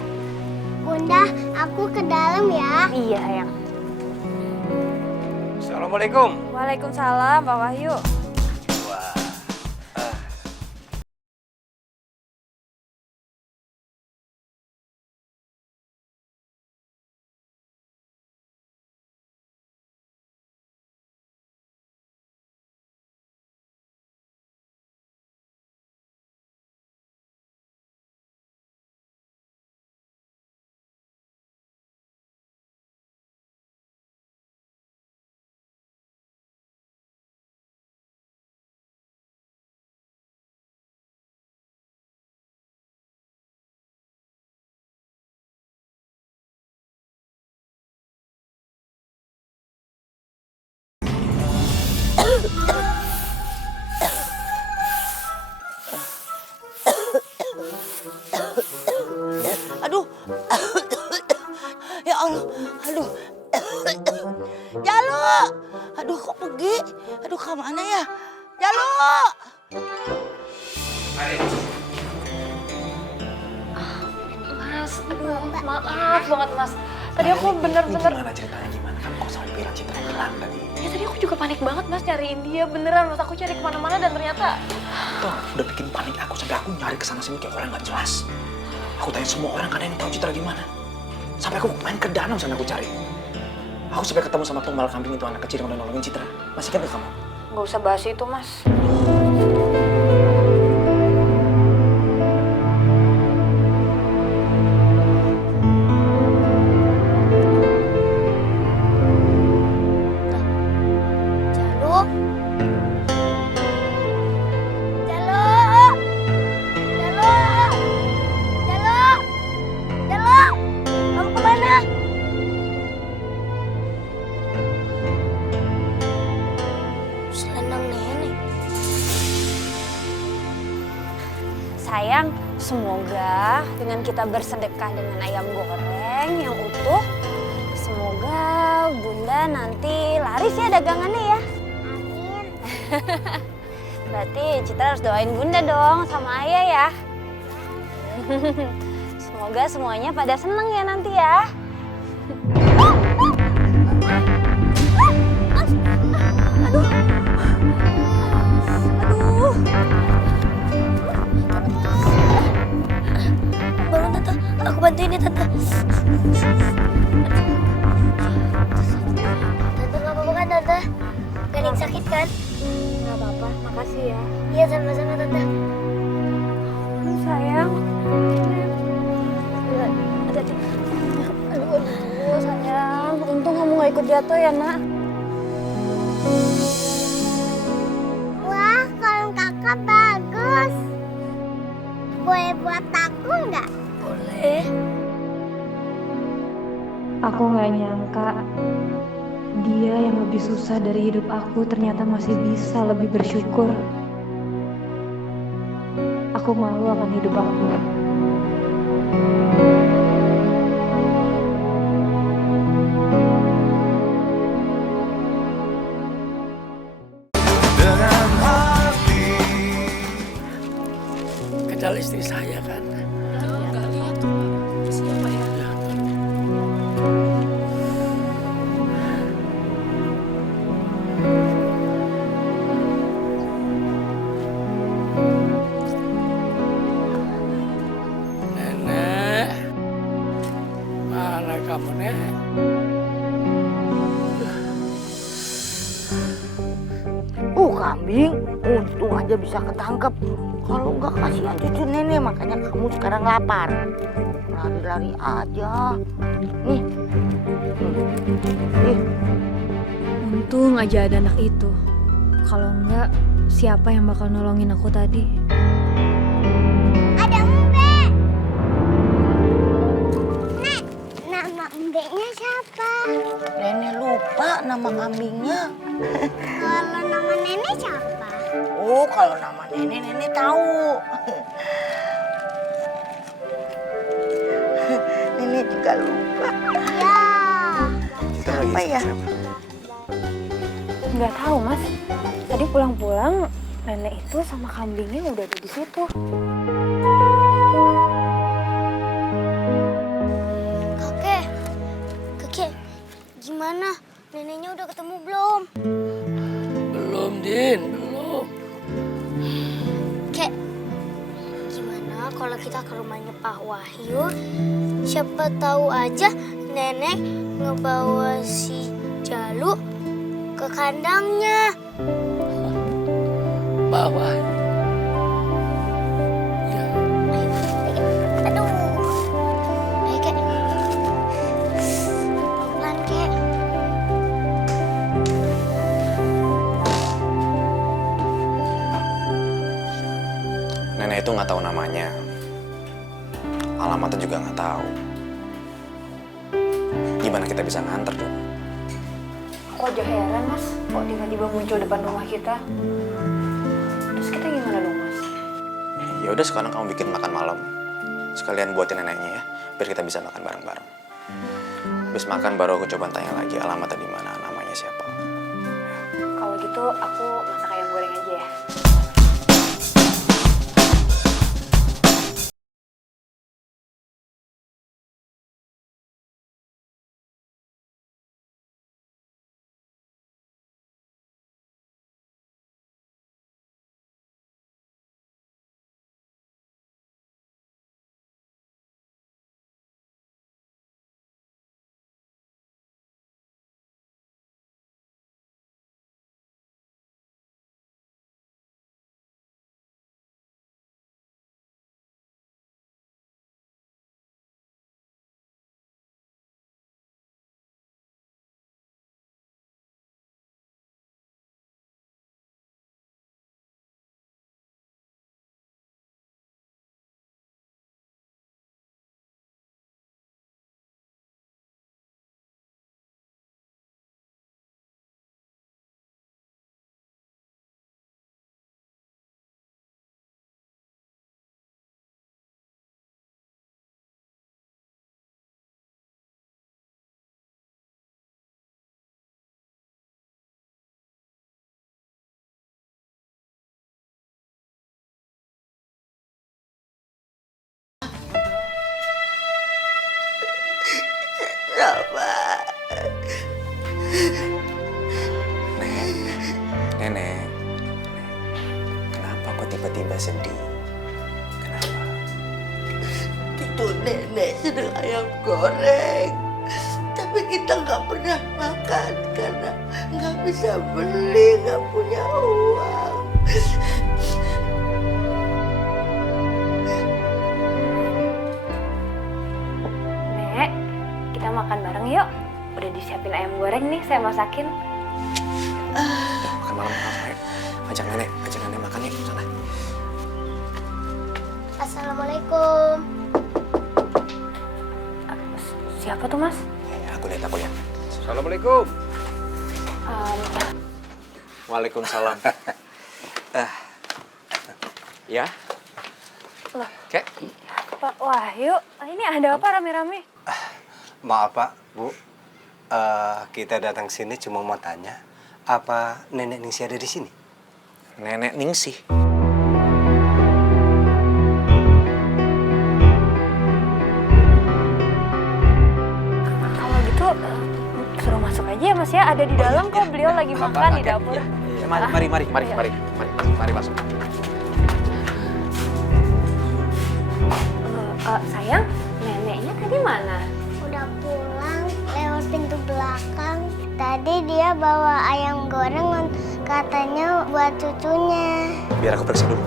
Bunda, aku ke dalam ya. Iya, sayang. Assalamualaikum. Waalaikumsalam, Pak Wahyu. Aduh. Ya Allah. Aduh. Jalo. Aduh, kok pergi? Aduh, ke mana ya? Jalo. Mas, aduh, maaf banget, Mas. Tadi aku bener-bener... Gimana ceritanya gimana? Kan kok sampai bilang Citra hilang tadi. Ya tadi aku juga panik banget, Mas, nyariin dia. Beneran, Mas. Aku cari kemana-mana dan ternyata... Tuh, udah bikin panik aku sampai aku nyari kesana sini kayak orang nggak jelas. Aku tanya semua orang, kadang yang tahu Citra di mana. Sampai aku main ke danau sana aku cari. Aku sampai ketemu sama tumbal kambing itu, anak kecil yang udah nolongin Citra. Masih kan ke kamu? Nggak usah bahas itu, Mas. Jalo. Jalo. Jalo. Jalo. Jalo. Kamu kemana? Selendang nenek. Sayang, semoga dengan kita bersedekah dengan ayam goreng yang utuh, semoga Bunda nanti laris ya dagangannya ya. Amin. Berarti Citra harus doain Bunda dong sama Ayah ya. Semoga semuanya pada seneng ya nanti ya. Aduh. Aduh. Bangun Tante, aku bantuin ya Tante. Tante nggak apa-apa kan Tante? Gak ada yang sakit kan? Gak apa-apa, makasih ya. Iya sama-sama Tante. Sayang. Hati-hati. Aduh, sayang. Untung kamu gak ikut jatuh ya, Nak. Wah, kalung kakak bagus. Boleh buat aku nggak? Boleh. Aku gak nyangka dia yang lebih susah dari hidup aku ternyata masih bisa lebih bersyukur. Aku malu akan hidup aku. Kenal istri saya kan? Nggak lihat tuh, Pak. Siapa ya? Nenek. Mana kamu, Nenek? Kambing. Untung aja bisa ketangkep. Kalau nggak kasihan cucu nenek, makanya kamu sekarang lapar. Lari-lari aja. Nih. Nih. Untung aja ada anak itu. Kalau enggak, siapa yang bakal nolongin aku tadi? Ada Mbe. Nek, nama Mbeknya siapa? Nenek lupa nama kambingnya. Kalau nama nenek siapa? Oh, kalau nama nenek tahu. Nenek juga lupa. Ya. Citra lagi Apa ya? siapa? Nggak tahu, Mas. Tadi pulang-pulang, nenek itu sama kambingnya udah ada di situ. Pak Wahyu. Siapa tahu aja nenek ngebawa si Jalu ke kandangnya. Bawa. Ya. Aduh. Ayo, Kek. Pelan, Kek. Nenek itu nggak tahu namanya. Alamatnya juga nggak tahu. Gimana kita bisa nganter dong? Aku aja heran mas, kok tiba-tiba muncul depan rumah kita. Terus kita gimana dong mas? Ya udah sekarang kamu bikin makan malam. Sekalian buatin neneknya ya, biar kita bisa makan bareng-bareng. Habis makan baru aku coba tanya lagi alamatnya di mana, namanya siapa. Kalau gitu aku masak ayam goreng aja ya. Nenek, kenapa kok tiba-tiba sedih? Kenapa? Itu nenek sedang ayam goreng. Tapi kita nggak pernah makan karena nggak bisa beli, nggak punya uang. Nek, kita makan bareng yuk. Udah disiapin ayam goreng nih, saya masakin. Makan malam sama ayo. Ajak nenek makan yuk sana. Assalamualaikum. Siapa tuh mas? Ya, aku lihat. Assalamualaikum. Waalaikumsalam. Ya. Loh. Kek. Pak Wahyu, ini ada apa rame-rame? Maaf Pak, Bu. Kita datang sini cuma mau tanya, apa Nenek Ningsih ada di sini? Nenek Ningsih. Kalau gitu suruh masuk aja ya mas ya. Ada di dalam kok, beliau lagi makan di dapur. Mari masuk. Sayang, neneknya tadi mana? Udah pulang lewat pintu belakang. Tadi dia bawa ayam goreng katanya buat cucunya. Biar aku periksa dulu.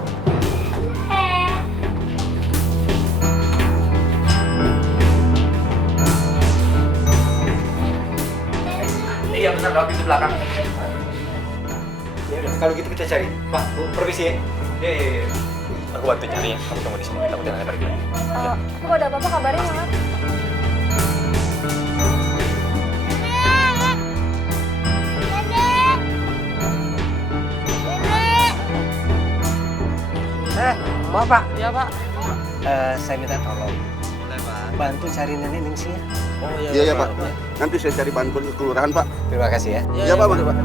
Iya benar, lewat pintu belakang. Ya udah, kalau gitu kita cari. Pak, Bu, permisi ya. Iya. Aku bantu nyari ya. Kamu tunggu di sini. Takut jangan balik lagi. Kalau ada apa-apa kabarin ya mas. Maaf Pak. Iya Pak. Saya minta tolong. Bantu cari Nenek Ningsih ya. Oh Iya Pak. Nanti saya cari bantuan ke kelurahan Pak. Terima kasih ya. Iya Pak, betul Pak.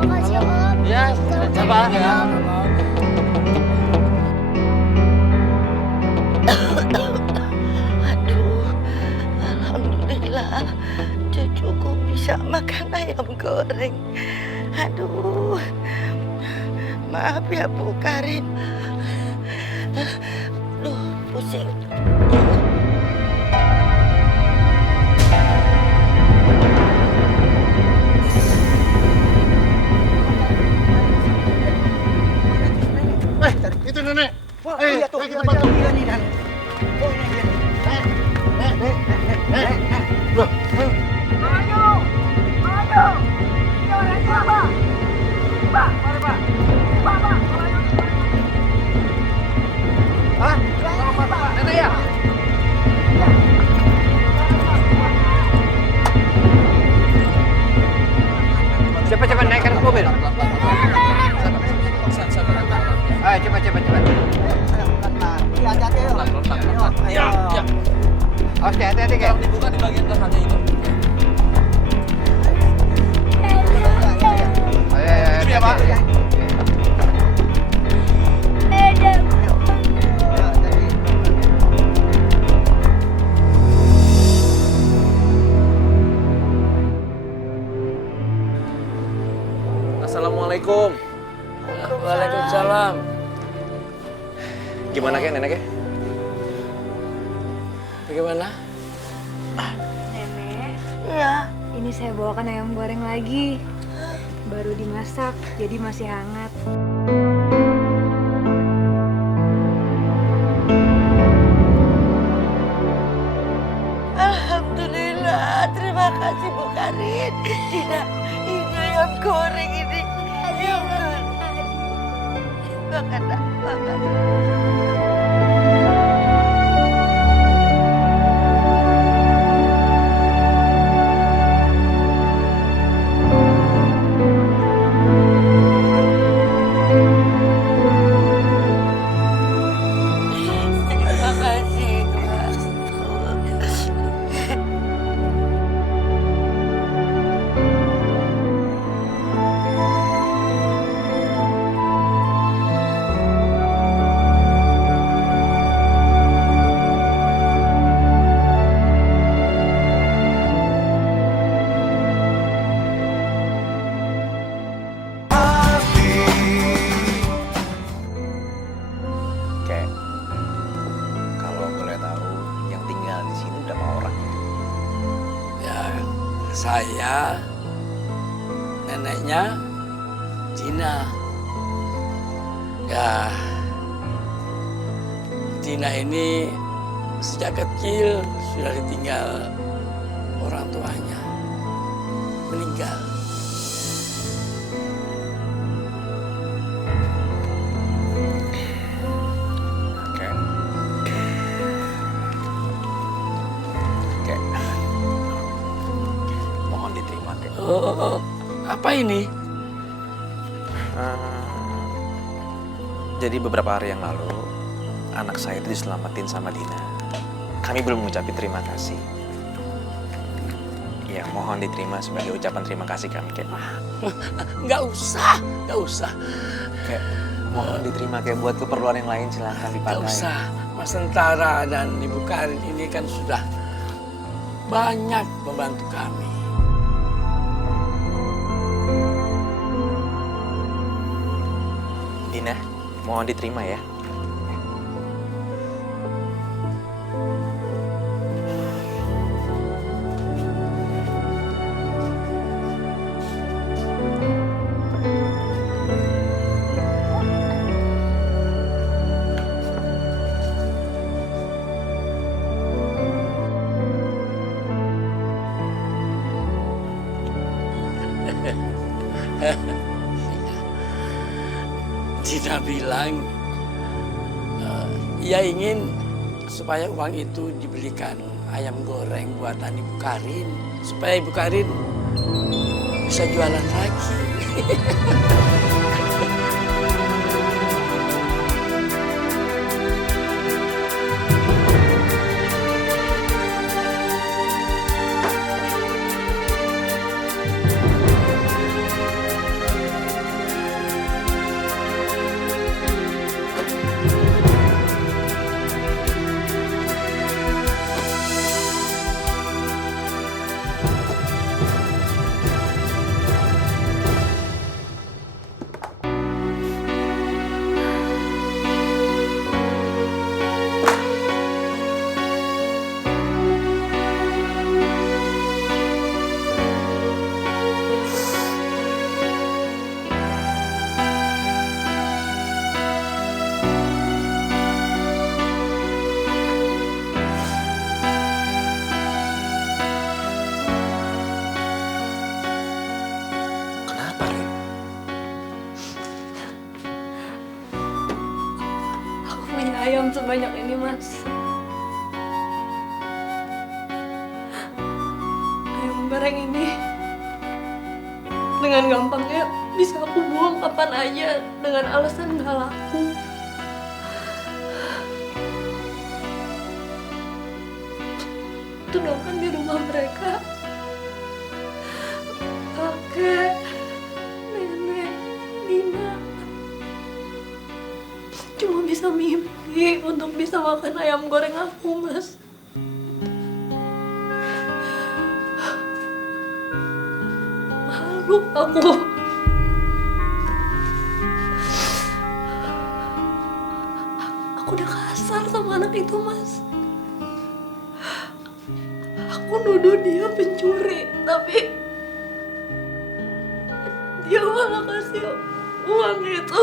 Makasih Om. Ya, coba ya. Aduh, alhamdulillah cucuku bisa makan ayam goreng. Aduh, maaf ya Bu Karin. Duh, pusing. Itu nenek. Iya tuh, kita bantu dia nih, Dan. Oh, ini dia. Loh, Nenek ya? Cepat-cepat naikkan ke mobil. Ayo cepat. Ya, ya. Oke, hati-hati Kek. Dibuka di bagian belakangnya itu. Ayo, Itu dia, Pak. Assalamualaikum. Waalaikumsalam. Gimana Kek, nenek Kek? Bagaimana? Nenek, Iya. ini saya bawakan ayam goreng lagi. Baru dimasak, jadi masih hangat. Alhamdulillah, terima kasih Bu Karin. Dina, ini ayam goreng ini. Ayam goreng. Makan, Nak, makan. Terima kasih, Mas. Kek, kalau boleh tahu yang tinggal di sini berapa orang? Ya, saya, neneknya, Dina. Ya, Dina ini sejak kecil sudah ditinggal orang tuanya. Meninggal. Kek. Kek. Mohon diterima, Kek. Oh, apa ini? Jadi beberapa hari yang lalu, anak saya itu diselamatin sama Dina. Kami belum mengucapkan terima kasih. Ya, mohon diterima sebagai ucapan terima kasih kami, Kek. Nggak usah. Kek, mohon diterima, Kek. Buat keperluan yang lain silahkan Nggak dipakai. usah. Mas Tentara dan Ibu Karin ini kan sudah banyak membantu kami. Dina, mohon diterima ya. Dina bilang ia ingin supaya uang itu dibelikan ayam goreng buatan Ibu Karin, supaya Ibu Karin bisa jualan lagi. uang sebanyak ini, Mas. Ayam goreng ini dengan gampangnya bisa aku buang kapan aja dengan alasan nggak laku. Sedangkan di rumah mereka, kakek, nenek, Dina cuma bisa mimpi untuk bisa makan ayam goreng aku, Mas. Malu aku. Aku udah kasar sama anak itu, Mas. Aku nuduh dia pencuri, tapi dia malah kasih uang itu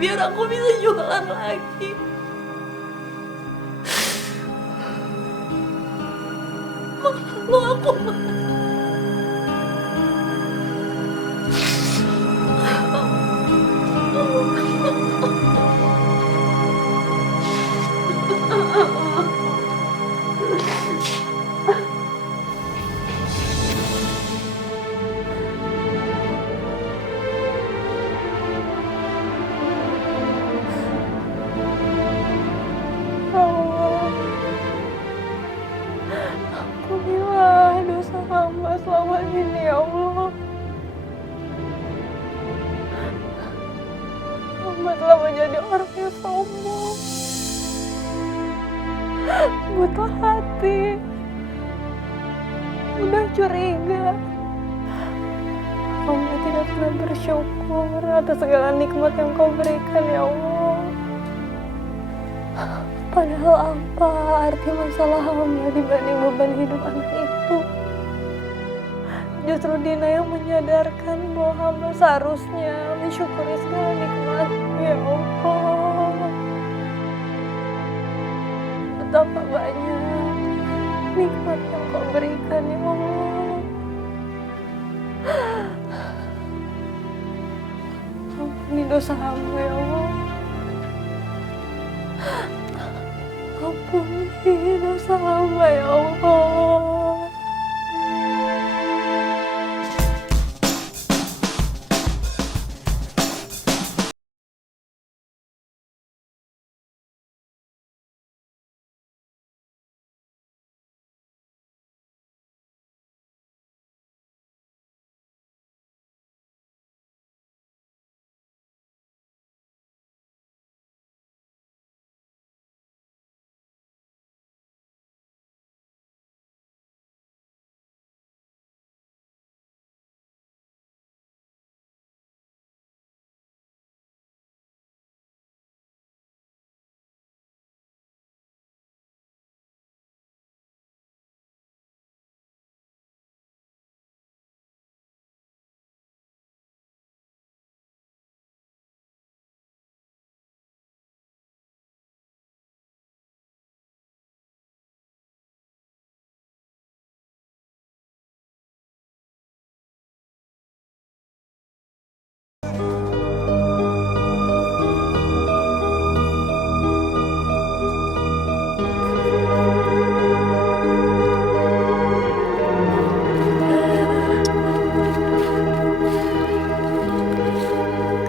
biar aku bisa jualan lagi. Malu aku, Mas. Ampunilah dosa hamba selama ini, ya Allah. Hamba telah menjadi orang yang sombong, buta hati, mudah curiga. Hamba tidak pernah bersyukur atas segala nikmat yang Kau berikan, ya Allah. Padahal apa arti masalah hamba dibanding beban hidup anak itu? Justru Dina yang menyadarkan bahwa hamba seharusnya mensyukuri segala nikmat, ya Allah. Betapa banyak nikmat yang Kau berikan, ya Allah. Ampuni dosa hamba, ya Allah. Ampuni dosa hamba, ya Allah.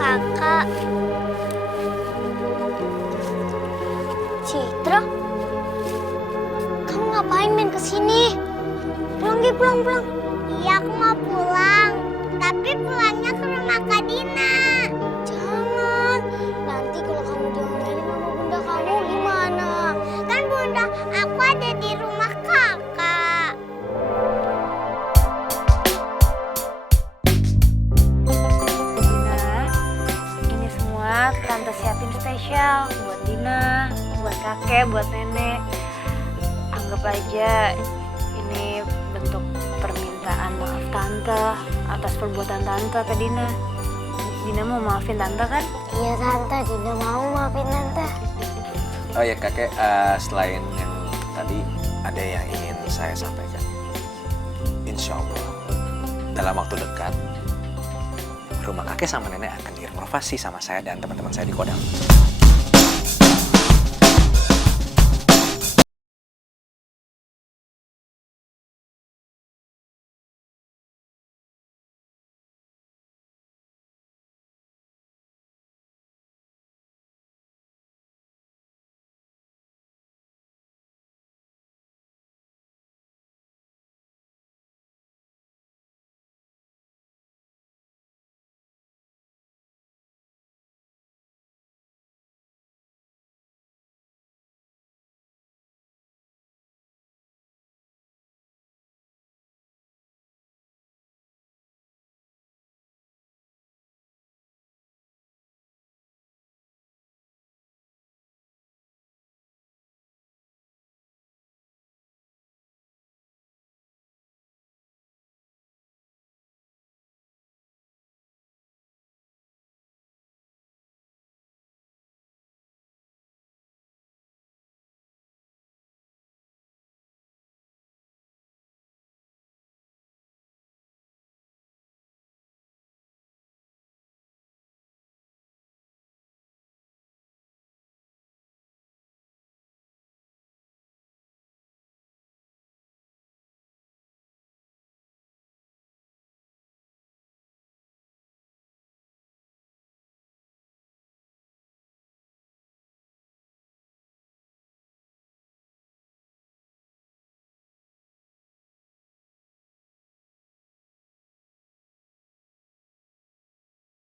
Kakak. Citra? Kamu ngapain main kesini? Pulang, Gi, pulang. Iya, aku mau pulang. Tapi pulangnya ke rumah Kak Dina. Jangan. Nanti kalau kamu diomelin sama bunda kamu gimana? Kan bunda aku ada di rumah kakak. Dina, ini semua Tante siapin spesial buat Dina, buat kakek, buat nenek. Anggap aja ini bentuk permintaan maaf Tante atas perbuatan Tante ke Dina. Dina mau maafin Tante kan? Iya Tante, Dina mau maafin Tante. Oh ya kakek, selain yang tadi ada yang ingin saya sampaikan. Insya Allah dalam waktu dekat rumah kakek sama nenek akan direnovasi sama saya dan teman-teman saya di Kodam.